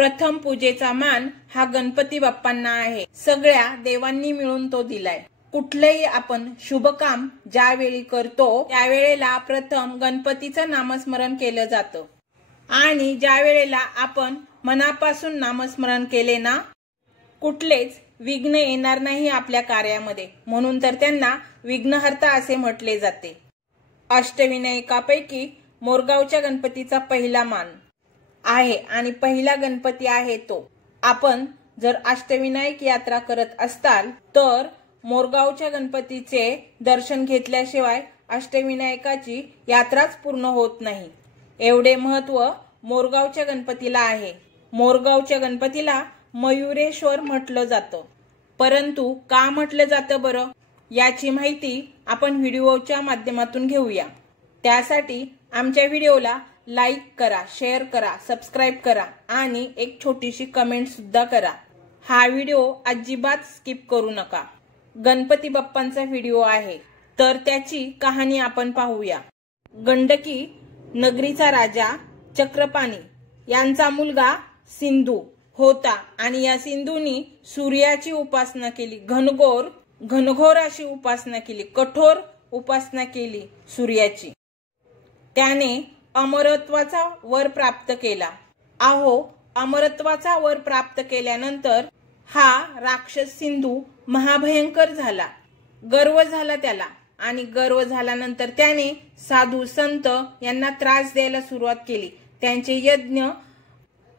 प्रथम पूजेचा मान हा गणपती बाप्पांना आहे। सगळ्या देवांनी मिळून तो दिलाय। कुठलेही आपण शुभ काम ज्यावेळी करतो त्यावेळेला प्रथम गणपतीचं नामस्मरण केलं जातं आणि ज्या वेळेला आपण मनापासून नामस्मरण केले ना कुठलेच विघ्न येणार नाही आपल्या कार्यामध्ये, म्हणून तर त्यांना विघ्नहर्ता असे म्हटले जाते। अष्टविनायकापैकी मोरगावच्या गणपतीचा पहिला मान आहे आणि पहिला गणपती आहे तो। आपण जर अष्टविनायक यात्रा करत असताल तर मोरगावच्या गणपतीचे दर्शन घेतल्याशिवाय अष्टविनायकाची यात्राच पूर्ण होत नाही। एवढे महत्व मोरगावच्या गणपतीला आहे। मोरगावच्या गणपतीला मयुरेश्वर म्हटलं जातं, परंतु का म्हटलं जातं बरं याची माहिती आपण व्हिडिओच्या माध्यमातून घेऊया। त्यासाठी आमच्या व्हिडिओला लाईक करा, शेअर करा, सबस्क्राइब करा आणि एक छोटीशी कमेंट सुद्धा करा। हा व्हिडिओ अजिबात स्किप करू नका। गणपती बाप्पांचा व्हिडिओ आहे तर त्याची कहाणी आपण पाहूया। गंडकी नगरीचा राजा चक्रपाणी यांचा मुलगा सिंधू होता आणि या सिंधूनी सूर्याची उपासना केली। घनघोर अशी उपासना केली, कठोर उपासना केली सूर्याची। त्याने अमरत्वाचा वर प्राप्त केला। अमरत्वाचा वर प्राप्त केल्यानंतर हा राक्षस सिंधू महाभयंकर झाला। गर्व झाला त्याला आणि गर्व झाल्यानंतर त्याने साधू संत यांना त्रास द्यायला सुरुवात केली, त्यांचे यज्ञ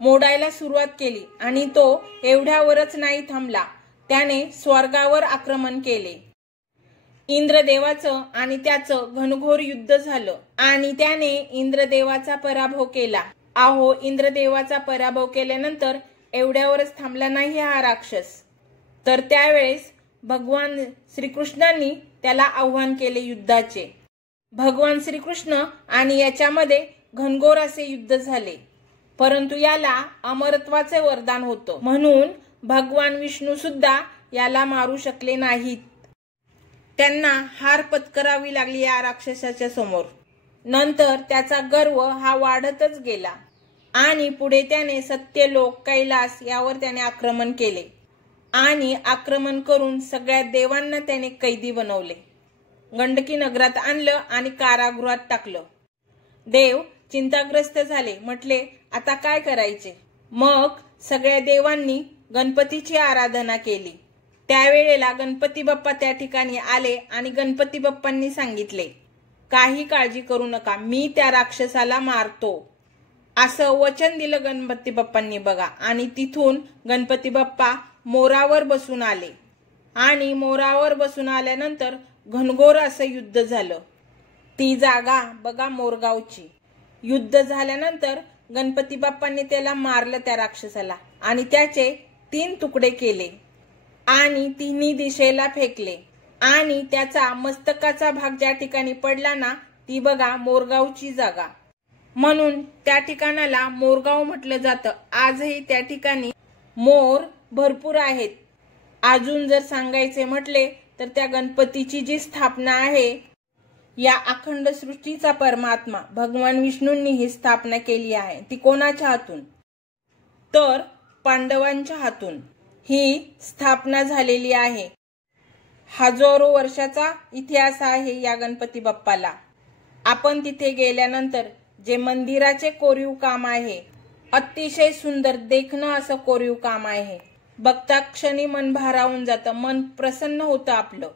मोडायला सुरुवात केली आणि तो एवढ्यावरच नाही थांबला, त्याने स्वर्गावर आक्रमण केले। इंद्रदेवाचं आणि त्याचं घनघोर युद्ध झालं आणि त्याने इंद्रदेवाचा पराभव केला। इंद्रदेवाचा पराभव केल्यानंतर एवढ्यावरच थांबला नाही हा राक्षस, तर त्यावेळेस भगवान श्रीकृष्णांनी त्याला आव्हान केले युद्धाचे। भगवान श्रीकृष्ण आणि याच्यामध्ये घनघोर असे युद्ध झाले, परंतु याला अमरत्वाचे वरदान होतं, म्हणून भगवान विष्णू सुद्धा याला मारू शकले नाहीत। त्यांना हार पत्करावी लागली या राक्षसाच्या समोर। नंतर त्याचा गर्व हा वाढतच गेला आणि पुढे त्याने सत्यलोक, कैलास यावर त्याने आक्रमण केले आणि आक्रमण करून सगळ्या देवांना त्याने कैदी बनवले। गंडकी नगरात आणलं आणि कारागृहात टाकलं। देव चिंताग्रस्त झाले, म्हटले आता काय करायचे। मग सगळ्या देवांनी गणपतीची आराधना केली। त्यावेळेला गणपती बाप्पा त्या ठिकाणी आले आणि गणपती बाप्पांनी सांगितले, काही काळजी करू नका, मी त्या राक्षसाला मारतो, असं वचन दिलं गणपती बाप्पांनी बघा। आणि तिथून गणपती बाप्पा मोरावर बसून आले आणि मोरावर बसून आल्यानंतर घनघोर असं युद्ध झालं। ती जागा बघा मोरगावची। युद्ध झाल्यानंतर गणपती बाप्पांनी त्याला मारलं त्या राक्षसाला आणि त्याचे 3 तुकडे केले आणि तिन्ही दिशेला फेकले आणि त्याचा मस्तकाचा भाग ज्या ठिकाणी पडला ना ती बघा मोरगावची जागा, म्हणून त्या ठिकाणाला मोरगाव म्हटलं जातं। आजही त्या ठिकाणी मोर भरपूर आहेत। अजून जर सांगायचे म्हटले तर त्या गणपतीची जी स्थापना आहे या अखंड सृष्टीचा परमात्मा भगवान विष्णूंनी ही स्थापना केली आहे। ती कोणाच्या हातून तर पांडवांच्या हातून ही स्थापना झालेली आहे। हजारो वर्षाचा इतिहास आहे या गणपती बाप्पाला। आपण तिथे गेल्यानंतर जे मंदिराचे कोरीव काम आहे अतिशय सुंदर देखणं असं कोरीव काम आहे। बघता क्षणी मन भारावून जातं, मन प्रसन्न होतं, आपलं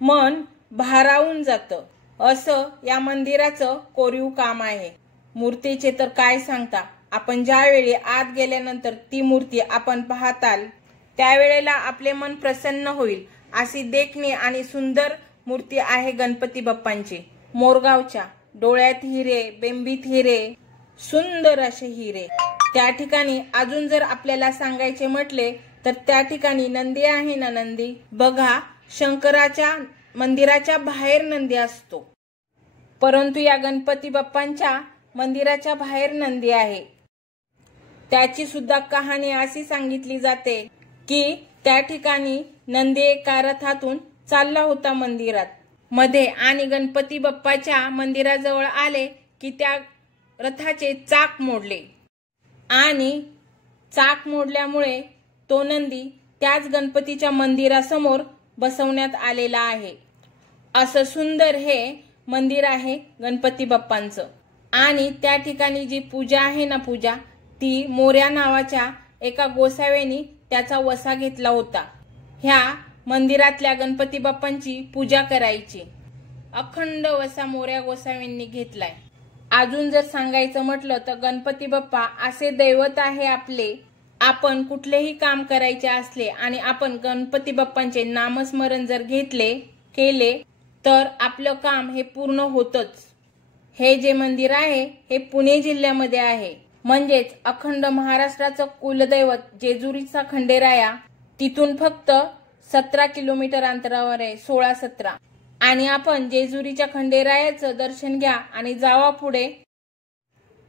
मन भारावून जातं असं या मंदिराचं कोरीव काम आहे। मूर्तीचे तर काय सांगता, आपण ज्यावेळी आत गेल्यानंतर ती मूर्ती आपण पाहताल त्यावेळेला आपले मन प्रसन्न होईल अशी देखणी आणि सुंदर मूर्ती आहे गणपती बाप्पांची। मोरगावच्या डोळ्यात हिरे, बेंबीत हिरे, सुंदर असे हिरे। त्या ठिकाणी अजून जर आपल्याला सांगायचे म्हटले तर त्या ठिकाणी नंदी आहे ना, नंदी बघा, शंकराच्या मंदिराच्या बाहेर नंदी असतो, परंतु या गणपती बाप्पांच्या मंदिराच्या बाहेर नंदी आहे। त्याची सुद्धा कहाणी अशी सांगितली जाते की त्या ठिकाणी नंदी एका रथातून चालला होता मंदिरात मध्ये आणि गणपती बाप्पाच्या मंदिराजवळ आले की त्या रथाचे चाक मोडले आणि चाक मोडल्यामुळे तो नंदी त्याच गणपतीच्या मंदिरासमोर बसवण्यात आलेला आहे। असं सुंदर हे मंदिर आहे गणपती बाप्पांचं। आणि त्या ठिकाणी जी पूजा आहे ना, पूजा ती मोर्या नावाच्या एका गोसाव्यानी त्याचा वसा घेतला होता। ह्या मंदिरातल्या गणपती बाप्पांची पूजा करायची। अखंड वसा मोर्या गोसाव्यांनी घेतलाय। अजून जर सांगायचं म्हटलं तर गणपती बाप्पा असे दैवत आहे आपले, आपण कुठलेही काम करायचे असले आणि आपण गणपती बाप्पांचे नामस्मरण जर केले तर आपलं काम हे पूर्ण होतच। हे जे मंदिर आहे हे पुणे जिल्ह्यामध्ये आहे, म्हणजेच अखंड महाराष्ट्राचं कुलदैवत जेजुरीचा खंडेराया तिथून फक्त 17 किलोमीटर अंतरावर आहे, 16-17। आणि आपण जेजुरीच्या खंडेरायाचं दर्शन घ्या आणि जावा पुढे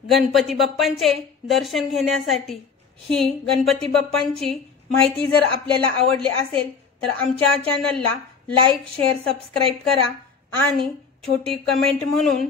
गणपती बाप्पांचे दर्शन घेण्यासाठी। ही गणपती बाप्पांची माहिती जर आपल्याला आवडली असेल तर आमच्या चॅनलला लाईक, शेअर, सबस्क्राईब करा आणि छोटी कमेंट म्हणून